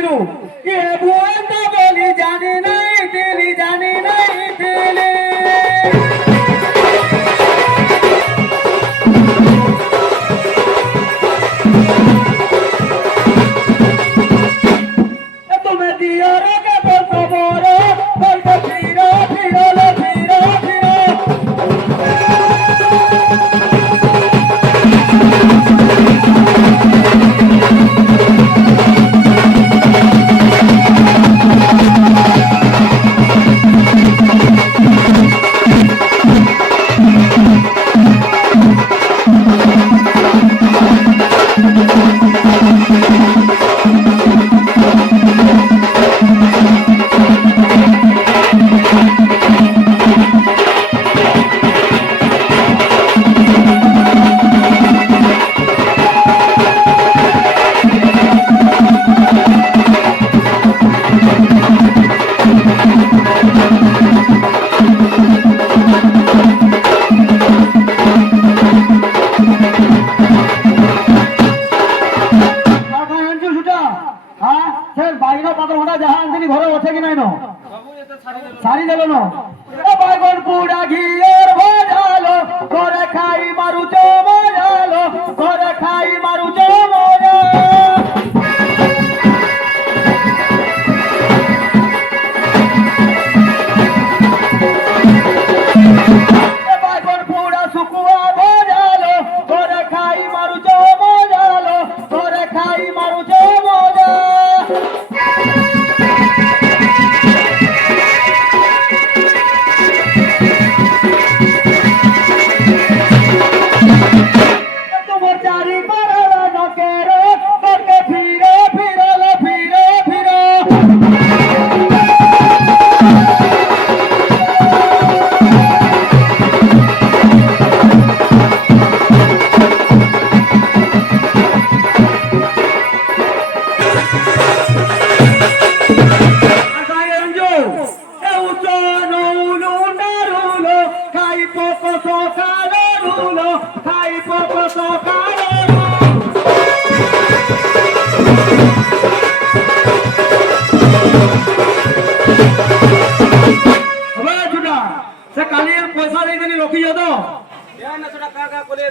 আসিল এ বন্ধ বলি জানি নাই দিলি জানি নাই দিলি তুমি দিও রে বলতো বড় বলতো ফিরো ফিরো ফিরো ফিরো সারি দিল না বাইগন পুরা ঘিয়ের ভাজালো করে খাই মারুচ মজালো করে খাই মারুচ মজা বাইগন পুরা শুকুয়া ভাজালো করে খাই মারুচ মজালো করে খাই মারুচ মজা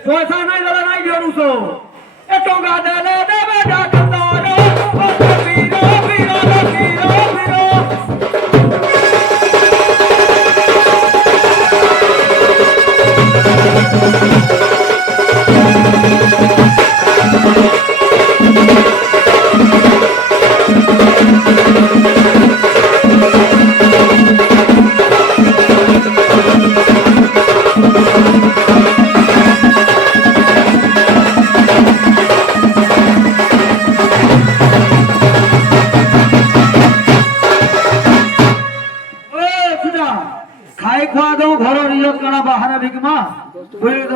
पैसा नहीं लगा नहीं दियो रुसो ए टोंगा देले देवे डाकतारो पीरो पीरो पीरो पीरो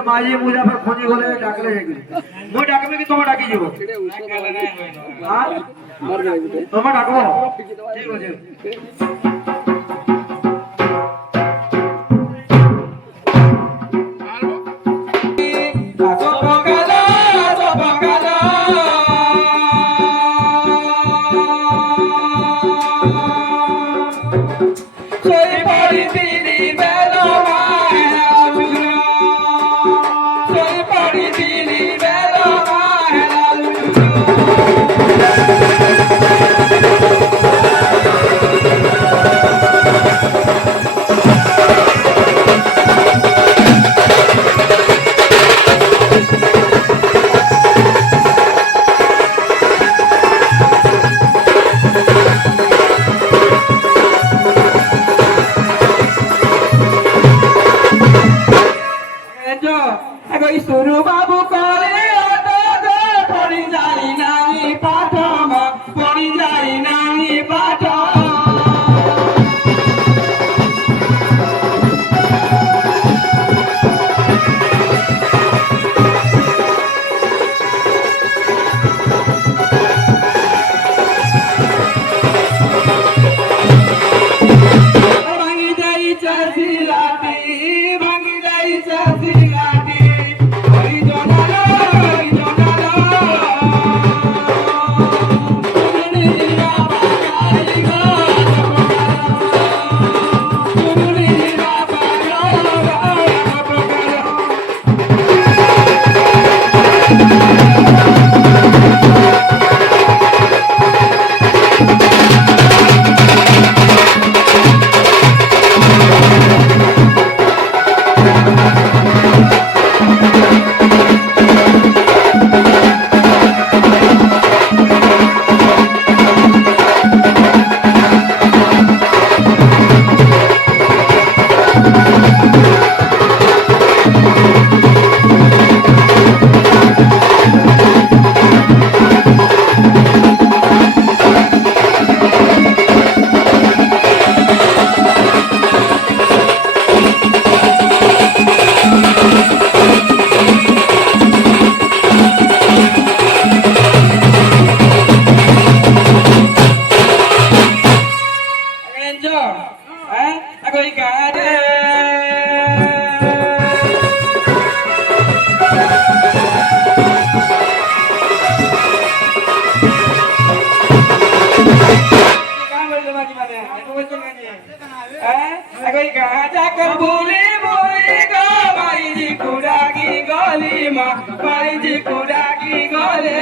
माई मुझे फिर खोजी बोले डाकले मो डाकबे कि तुम डाकी जीवो हां तुम डाकबो ठीक हो जे মানে এত বলছো কেন আগই গাজা কর ভুলি ভুলি গো মাইজি কুড়াগি গলি মা মাইজি কুড়াগি গলে